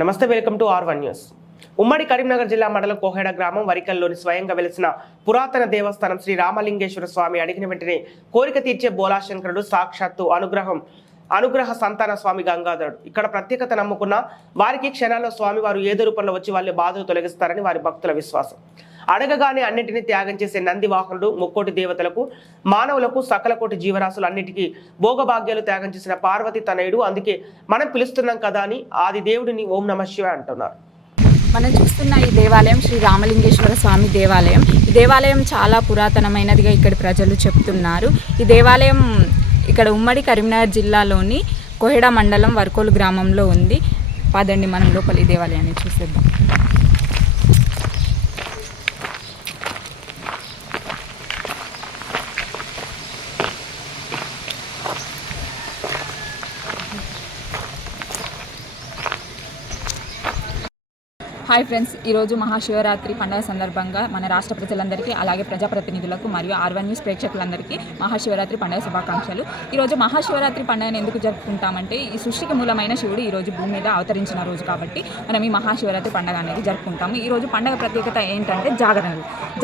నమస్తే, welcome to R1 news. ఉమ్మడి కరీంనగర్ జిల్లా మండలం కోహెడ గ్రామం వరికల్లోని స్వయంగా వెలిసిన పురాతన దేవస్థానం శ్రీ రామలింగేశ్వర స్వామి అడిగిన వెంటనే కోరిక తీర్చే బోలాశంకరుడు సాక్షాత్తు అనుగ్రహ సంతాన స్వామి గంగాధరుడు. ఇక్కడ ప్రత్యేకత నమ్ముకున్న వారికి క్షణాల్లో స్వామివారు ఏదో రూపంలో వచ్చి వాళ్ళ బాధలు తొలగిస్తారని వారి భక్తుల విశ్వాసం. అడగగానే అన్నింటినీ త్యాగం చేసే నంది వాహనుడు ముక్కోటి దేవతలకు, మానవులకు, సకల కోటి జీవరాశులు అన్నిటికీ భోగభాగ్యాలు త్యాగం చేసిన పార్వతి తనయుడు. అందుకే మనం పిలుస్తున్నాం కదా అని ఆది దేవుడిని ఓం నమః శివాయ అంటున్నారు. మనం చూస్తున్న ఈ దేవాలయం శ్రీ రామలింగేశ్వర స్వామి దేవాలయం. ఈ దేవాలయం చాలా పురాతనమైనదిగా ఇక్కడి ప్రజలు చెప్తున్నారు. ఈ దేవాలయం ఇక్కడ ఉమ్మడి కరీంనగర్ జిల్లాలోని కోహెడ మండలం వర్కోలు గ్రామంలో ఉంది. పదండి మనం లోపల ఈ దేవాలయాన్ని చూసేద్దాం. హాయ్ ఫ్రెండ్స్, ఈరోజు మహాశివరాత్రి పండుగ సందర్భంగా మన రాష్ట్ర ప్రజలందరికీ, అలాగే ప్రజాప్రతినిధులకు మరియు R1 న్యూస్ ప్రేక్షకులందరికీ మహాశివరాత్రి పండుగ శుభాకాంక్షలు. ఈరోజు మహాశివరాత్రి పండుగను ఎందుకు జరుపుకుంటామంటే, ఈ సృష్టికి మూలమైన శివుడు ఈరోజు భూమి మీద అవతరించిన రోజు కాబట్టి మనం ఈ మహాశివరాత్రి పండుగ అనేది జరుపుకుంటాము. ఈరోజు పండుగ ప్రత్యేకత ఏంటంటే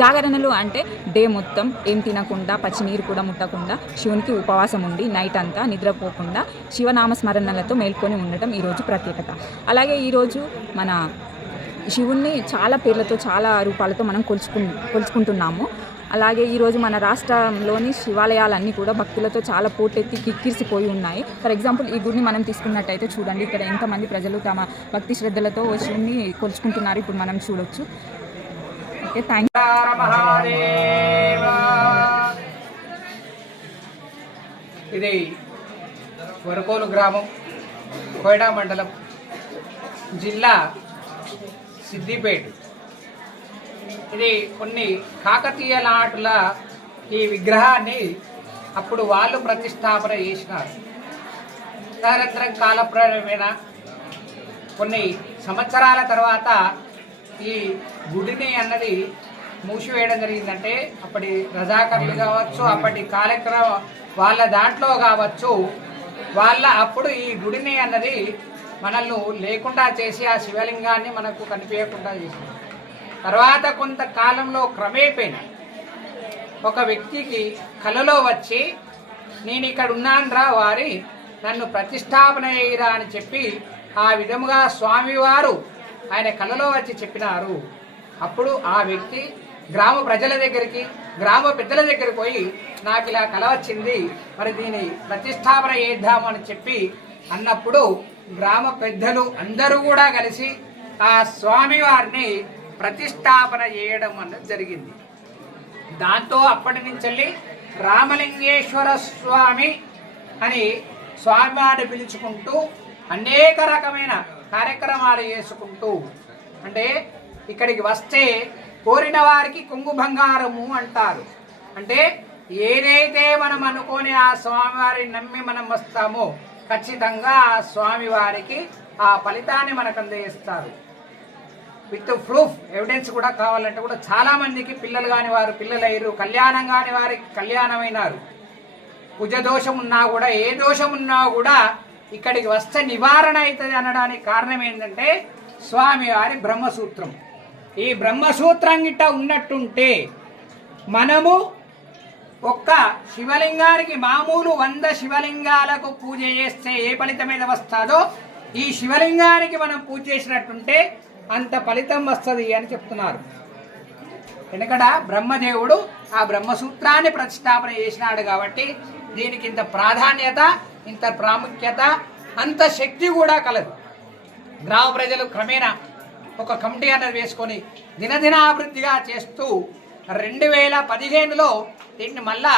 జాగరణలు అంటే డే మొత్తం ఏం తినకుండా, పచ్చినీరు కూడా ముట్టకుండా, శివునికి ఉపవాసం ఉండి నైట్ అంతా నిద్రపోకుండా శివనామస్మరణలతో మేల్కొని ఉండటం ఈరోజు ప్రత్యేకత. అలాగే ఈరోజు మన శివుణ్ణి చాలా పేర్లతో, చాలా రూపాలతో మనం కొలుచుకుంటున్నాము. అలాగే ఈరోజు మన రాష్ట్రంలోని శివాలయాలన్నీ కూడా భక్తులతో చాలా పోటెత్తి కిక్కిరిసిపోయి ఉన్నాయి. ఫర్ ఎగ్జాంపుల్ ఈ గుడిని మనం తీసుకున్నట్టయితే చూడండి, ఇక్కడ ఎంతమంది ప్రజలు తమ భక్తి శ్రద్ధలతో శివుణ్ణి కొలుచుకుంటున్నారు. ఇప్పుడు మనం చూడొచ్చు. Okay, thank you. ఇది వరకోలు గ్రామం, కోయడా మండలం, జిల్లా సిద్దిపేట. ఇది కొన్ని కాకతీయ నాటుల ఈ విగ్రహాన్ని అప్పుడు వాళ్ళు ప్రతిష్టాపన చేసినారు. తదనంతరం కాలక్రమేణా కొన్ని సంవత్సరాల తర్వాత ఈ గుడిని అన్నది మూసివేయడం జరిగిందంటే, అప్పటి రజాకర్లు కావచ్చు, అప్పటి కార్యక్రమం వాళ్ళ దాంట్లో కావచ్చు, వాళ్ళ అప్పుడు ఈ గుడిని అన్నది మనల్ని లేకుండా చేసి ఆ శివలింగాన్ని మనకు కనిపించకుండా చేసింది. తర్వాత కొంతకాలంలో క్రమేపైన ఒక వ్యక్తికి కలలో వచ్చి, నేను ఇక్కడ ఉన్నాన్రా వారి, నన్ను ప్రతిష్టాపన చేయరా అని చెప్పి ఆ విధముగా స్వామివారు ఆయన కలలో వచ్చి చెప్పినారు. అప్పుడు ఆ వ్యక్తి గ్రామ ప్రజల దగ్గరికి, గ్రామ పెద్దల దగ్గరికి పోయి, నాకు ఇలా కల వచ్చింది, మరి దీన్ని ప్రతిష్టాపన చేద్దాము అని చెప్పి అన్నప్పుడు గ్రామ పెద్దలు అందరూ కూడా కలిసి ఆ స్వామివారిని ప్రతిష్టాపన చేయడం అన్నది జరిగింది. దాంతో అప్పటి నుంచి రామలింగేశ్వర స్వామి అని స్వామివారిని పిలుచుకుంటూ అనేక రకమైన కార్యక్రమాలు చేసుకుంటూ, అంటే ఇక్కడికి వస్తే కోరిన వారికి కొంగు బంగారము అంటారు. అంటే ఏదైతే మనం అనుకొని ఆ స్వామివారిని నమ్మి మనం వస్తామో ఖచ్చితంగా ఆ స్వామి వారికి ఆ ఫలితాన్ని మనకు అందజేస్తారు. విత్ ప్రూఫ్ ఎవిడెన్స్ కూడా కావాలంటే కూడా చాలా మందికి పిల్లలు కాని వారు పిల్లలయ్యారు, కళ్యాణం కాని వారికి కళ్యాణమైనారు. కుజ దోషం ఉన్నా కూడా, ఏ దోషం ఉన్నా కూడా ఇక్కడికి వస్తే నివారణ అవుతుంది అనడానికి కారణం ఏంటంటే స్వామివారి బ్రహ్మసూత్రం. ఈ బ్రహ్మసూత్రం గిట్ట ఉన్నట్టుంటే మనము ఒక్క శివలింగానికి మామూలు 100 శివలింగాలకు పూజ చేస్తే ఏ ఫలితం మీద వస్తుందో, ఈ శివలింగానికి మనం పూజ చేసినట్టుంటే అంత ఫలితం వస్తుంది అని చెప్తున్నారు. ఎందుకంటే బ్రహ్మదేవుడు ఆ బ్రహ్మసూత్రాన్ని ప్రతిష్టాపన చేసినాడు కాబట్టి దీనికి ఇంత ప్రాధాన్యత, ఇంత ప్రాముఖ్యత, అంత శక్తి కూడా కలదు. గ్రామ ప్రజలు క్రమేణా ఒక కమిటీ అన్నది వేసుకొని దినదినాభివృద్ధిగా చేస్తూ 2015లో దీన్ని మళ్ళా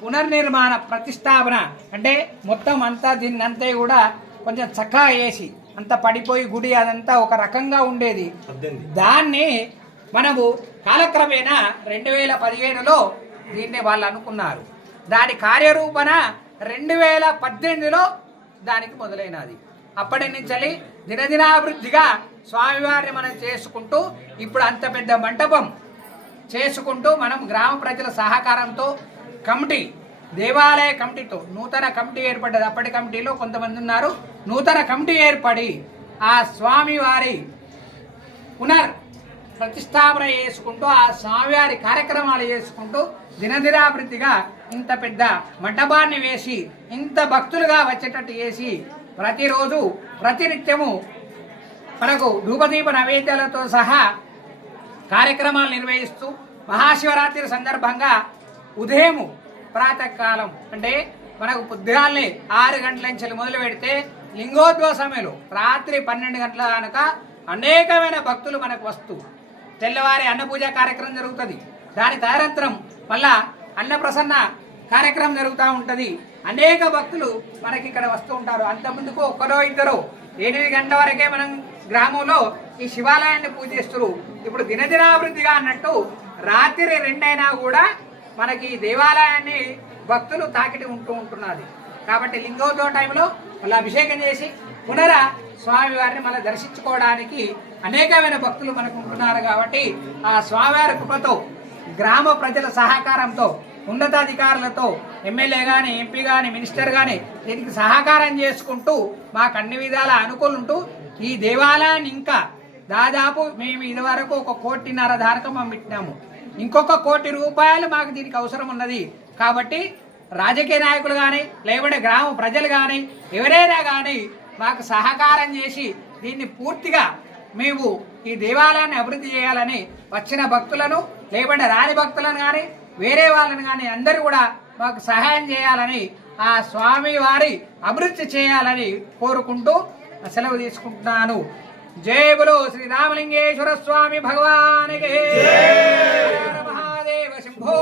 పునర్నిర్మాణ ప్రతిష్టాపన, అంటే మొత్తం అంతా దీన్నంతా కూడా కొంచెం చక్కగా వేసి, అంత పడిపోయి గుడి అదంతా ఒక రకంగా ఉండేది. దాన్ని మనము కాలక్రమేణా 2015లో దీన్ని వాళ్ళు అనుకున్నారు. దాని కార్యరూపణ 2018లో దానికి మొదలైనది. అప్పటి నుంచి దినదినాభివృద్ధిగా స్వామివారిని మనం చేసుకుంటూ ఇప్పుడు అంత పెద్ద మంటపం చేసుకుంటూ మనం గ్రామ ప్రజల సహకారంతో కమిటీ, దేవాలయ కమిటీతో నూతన కమిటీ ఏర్పడ్డది. అప్పటి కమిటీలో కొంతమంది ఉన్నారు, నూతన కమిటీ ఏర్పడి ఆ స్వామి వారి పునర్ ప్రతిష్టాపన చేసుకుంటూ ఆ స్వామివారి కార్యక్రమాలు చేసుకుంటూ దినదినాభివృద్ధిగా ఇంత పెద్ద మంటపాన్ని వేసి ఇంత భక్తులుగా వచ్చేటట్టు చేసి ప్రతిరోజు ప్రతినిత్యము మనకు ధూపదీప నైవేద్యాలతో సహా కార్యక్రమాలు నిర్వహిస్తూ మహాశివరాత్రి సందర్భంగా ఉదయము ప్రాతకాలం అంటే మనకు పొద్దుగాలనే 6 గంటల నుంచి మొదలు పెడితే లింగోద్భవ సమయంలో రాత్రి 12 గంటల కనుక అనేకమైన భక్తులు మనకు వస్తూ తెల్లవారి అన్నపూజ కార్యక్రమం జరుగుతుంది. దాని తదనంతరం మళ్ళా అన్నప్రసన్న కార్యక్రమం జరుగుతూ ఉంటుంది. అనేక భక్తులు మనకి ఇక్కడ వస్తూ ఉంటారు. అంతకుముందుకు ఒక్కరో ఇద్దరు 8 గంటల వరకే మనం గ్రామంలో ఈ శివాలయాన్ని పూజిస్తారు. ఇప్పుడు దినదినాభివృద్ధిగా అన్నట్టు రాత్రి 2 అయినా కూడా మనకి దేవాలయాన్ని భక్తులు తాకిటి ఉంటున్నది. కాబట్టి లింగోద్భవ టైంలో మళ్ళీ అభిషేకం చేసి పునర స్వామివారిని మళ్ళీ దర్శించుకోవడానికి అనేకమైన భక్తులు మనకు ఉంటున్నారు. కాబట్టి ఆ స్వామివారి కృపతో గ్రామ ప్రజల సహకారంతో ఉన్నతాధికారులతో ఎమ్మెల్యే కానీ ఎంపీ కానీ మినిస్టర్ కానీ దీనికి సహకారం చేసుకుంటూ మాకు అన్ని విధాల అనుకూలుంటూ ఈ దేవాలయాన్ని ఇంకా దాదాపు మేము ఇదివరకు 1.5 కోటి దాకా మేము పెట్టినాము. ఇంకొక 1 కోటి రూపాయలు మాకు దీనికి అవసరం ఉన్నది. కాబట్టి రాజకీయ నాయకులు కానీ లేకుంటే గ్రామ ప్రజలు కానీ ఎవరైనా కానీ మాకు సహకారం చేసి దీన్ని పూర్తిగా మేము ఈ దేవాలయాన్ని అభివృద్ధి చేయాలని వచ్చిన భక్తులను లేకుంటే రాని భక్తులను కానీ వేరే వాళ్ళని కానీ అందరూ కూడా మాకు సహాయం చేయాలని ఆ స్వామి వారి అభివృద్ధి చేయాలని కోరుకుంటూ సెలవు తీసుకుంటున్నాను. జై బలో శ్రీ రామలింగేశ్వర స్వామి భగవానికి మహాదేవ శంభో